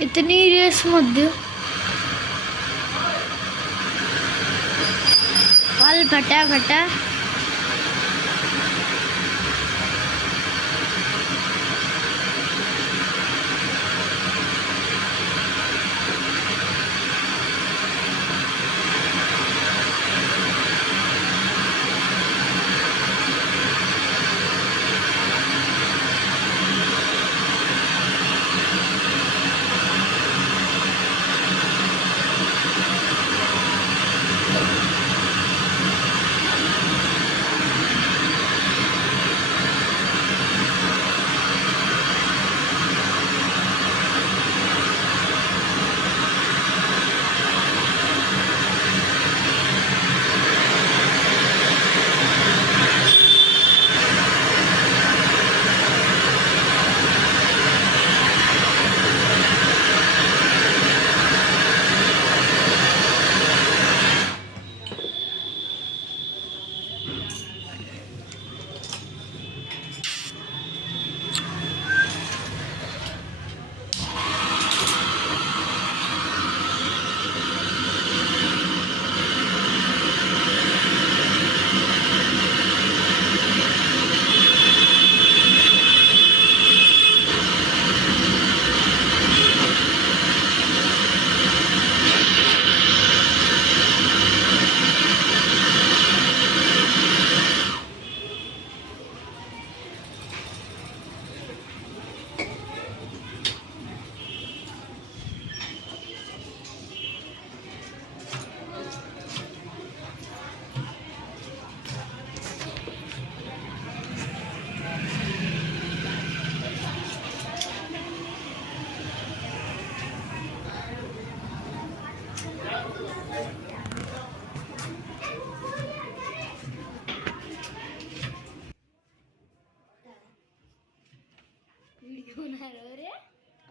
इतनी रेस मत दो। फल फटा फटा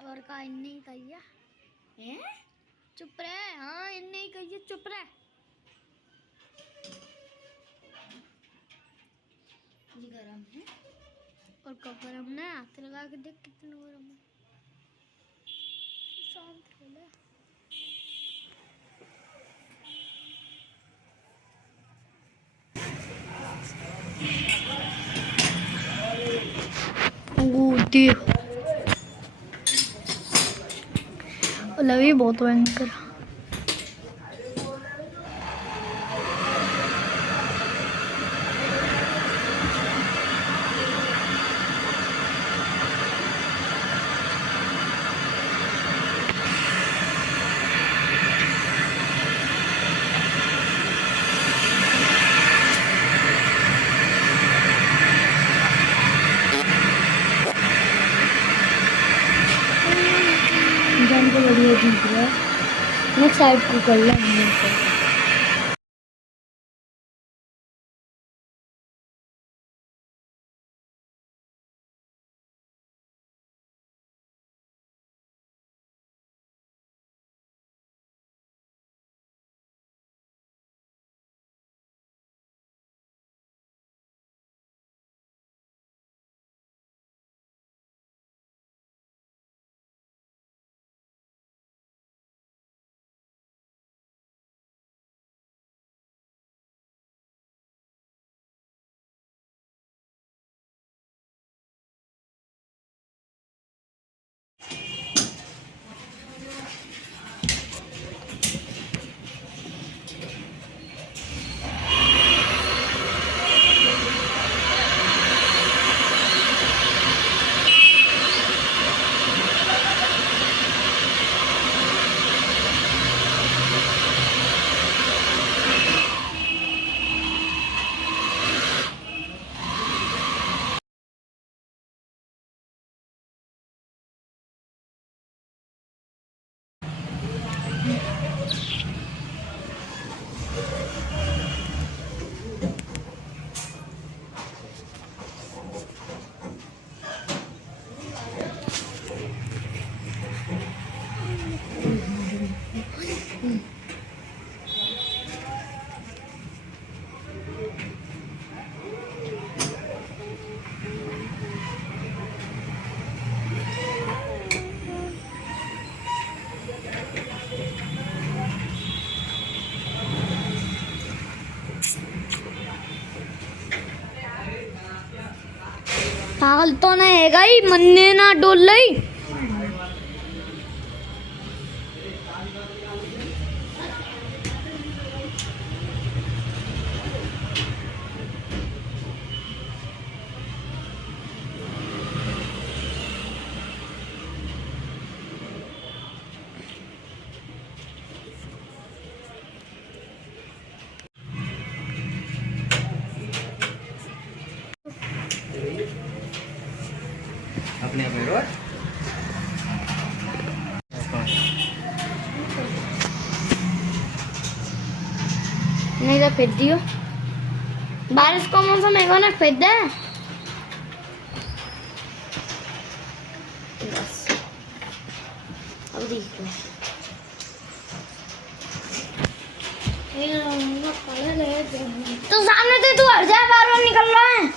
और का इन्ने ही कहिए हैं चुप रहे। हाँ इन्ने ही कहिए चुप रहे। ये गरम है और कब गरम ना हाथ लगा के देख कितना गरम है। शांत हो ले। लवी बहुत भयंकर। बढ़िया दिख रहा है। नेक्स्ट साइड को कर लेंगे। पागल तो नहीं है गई मन्ने ना डोल लई अपने अपने रोड नहीं तो फेंक दियो बारिश का मौसम है ना फेंक दे बस अब देखो तो सामने से तू हट जा बार बार निकल रहा है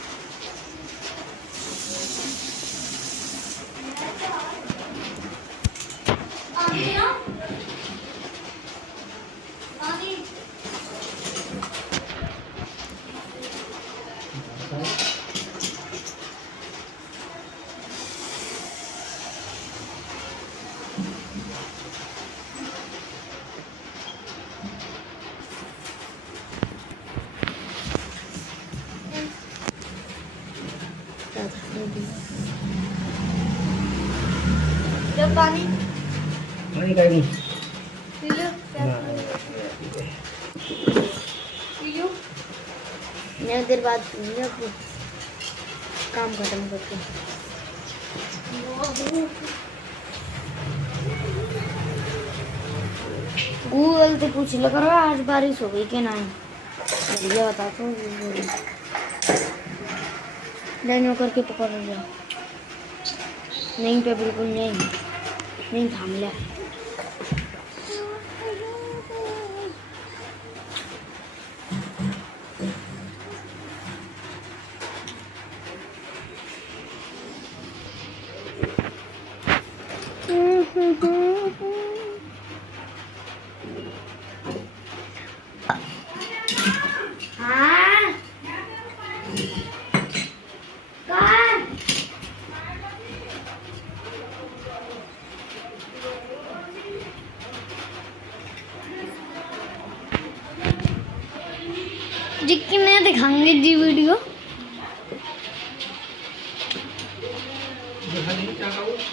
पानी नहीं कहीं पी लो मैं देर बाद पीऊंगी अब काम खत्म करके गूगल से पूछ लो करो आज बारिश हो गई कि नहीं ये बता तो लाइन करके पकड़ लिया नहीं पे बिल्कुल नहीं थाम लिया जिक्की मैं दिखाऊंगी जी वीडियो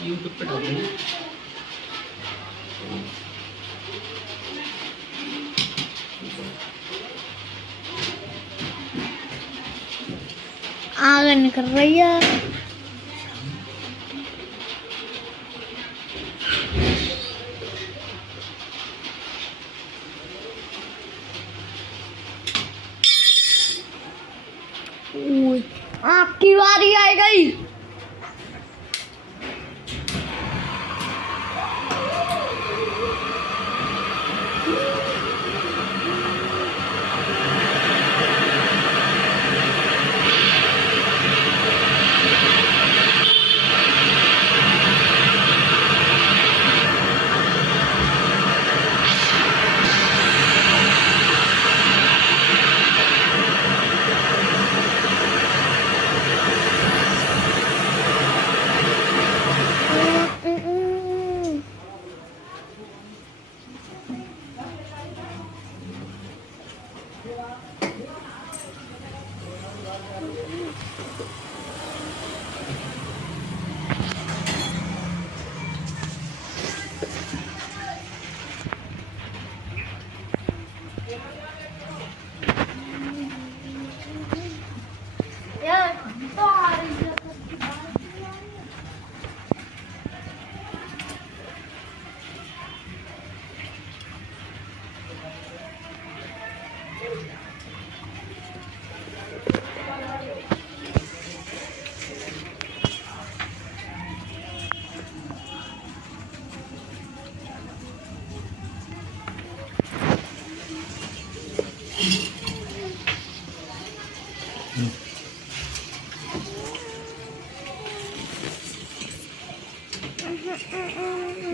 यूट्यूब पे डाल देंगे आग निकल रही है आपकी बारी आई गई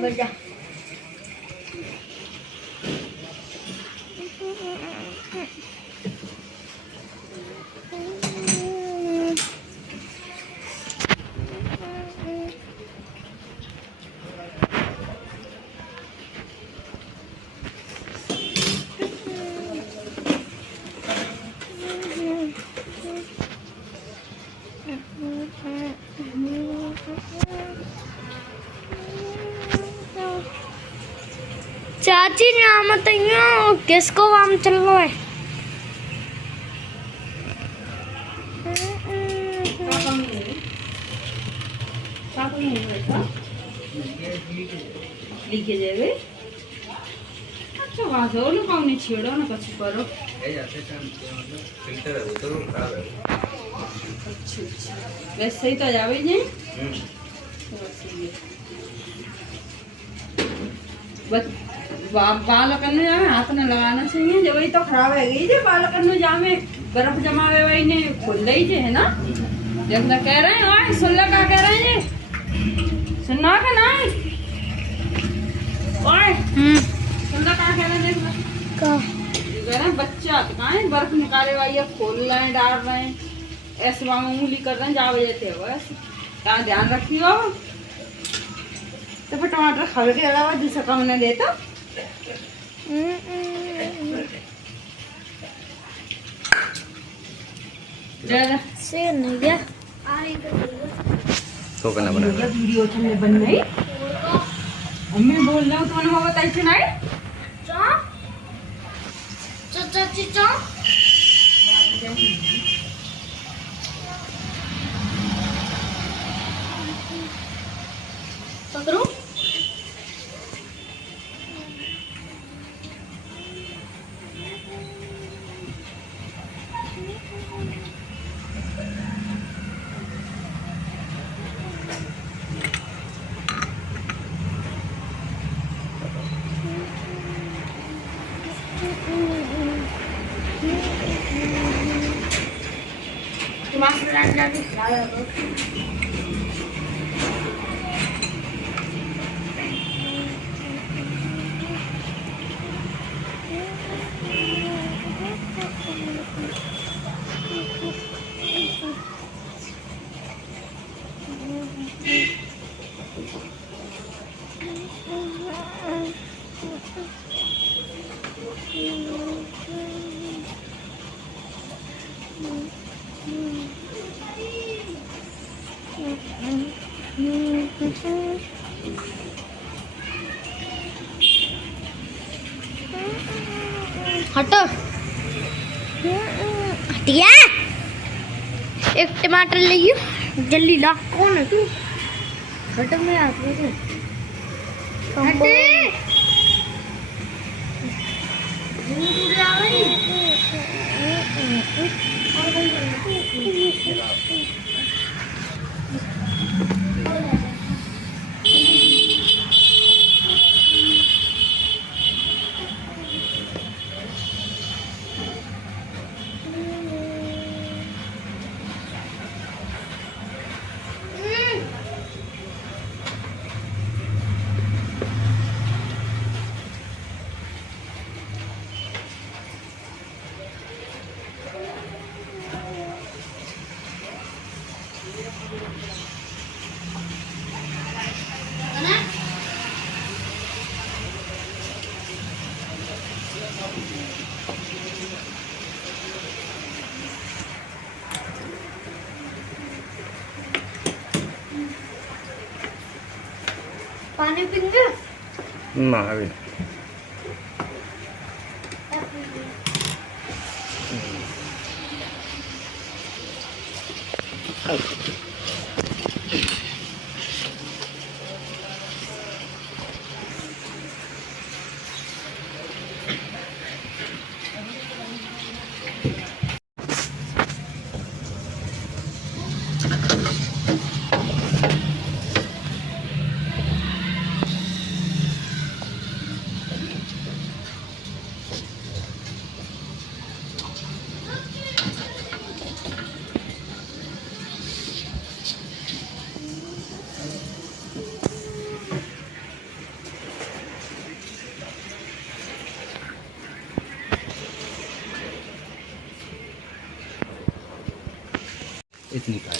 बैठ जा। चाची नाम तो किसको काम चल रहा है? લીકે જેવે अच्छा वहाँ से ओलो पाउने छेड़ो ना कुछ करो फिल्टर है तो खराब है। अच्छा वैसे ही तो जावे जी बस बाल करने जावे हाथ न लगाना चाहिए जब वही तो खराब है गई जे बाल करने जावे बर्फ जमावे वही ने खोल दई जे है ना जब ना कह रहे हैं ओए सुन ले क्या कह रहे हैं ये सुनना का ना ओए सुन ले क्या कह रहे हैं देख ले का ये कह रहे हैं बच्चा तो कहाँ है बर्फ निकाले वाली है खोल रहे हैं डाल रहे हैं ऐसे वहाँ उंगली कर रहे हैं जावे जाते हो ऐसे कहाँ ध्यान रखी हो तो फिर टमाटर खावे के अलावा दूसरा काम न दे तो ज़्यादा से नहीं गया तो करना पड़ेगा। वीडियो चलने बन गई मम्मी बोल रहा हूँ तो मैंने बताई थी नहीं चाची चा पकड़ो हटो हटिया एक टमाटर ले जल्दी ला कौन है तू हटो मैं हाथ में हटे पानी पीएंगे ना अभी इतनी का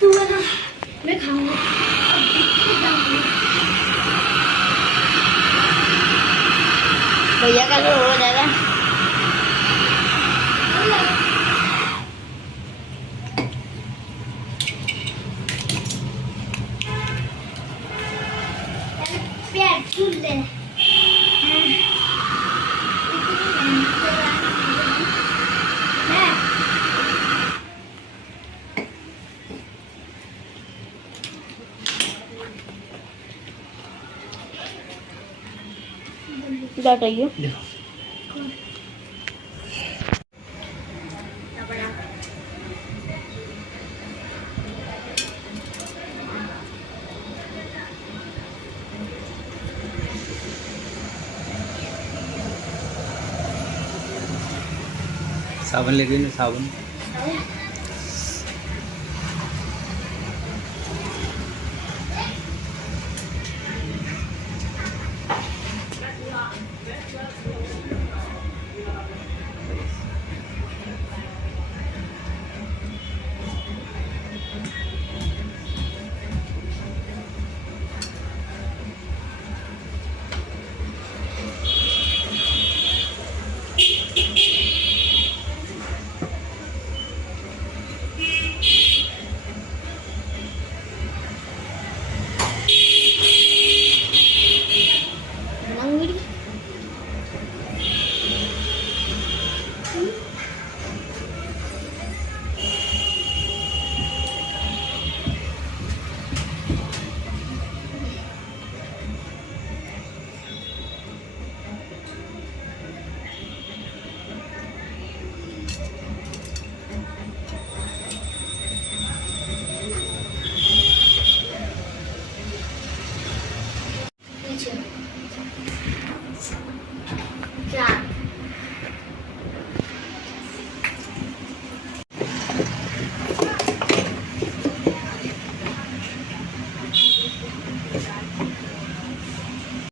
तू है ना, मैं खाऊंगा। भैया का तो हो जाएगा। प्यार छूट दे। क्या चाहिए? साबुन लेके ना साबुन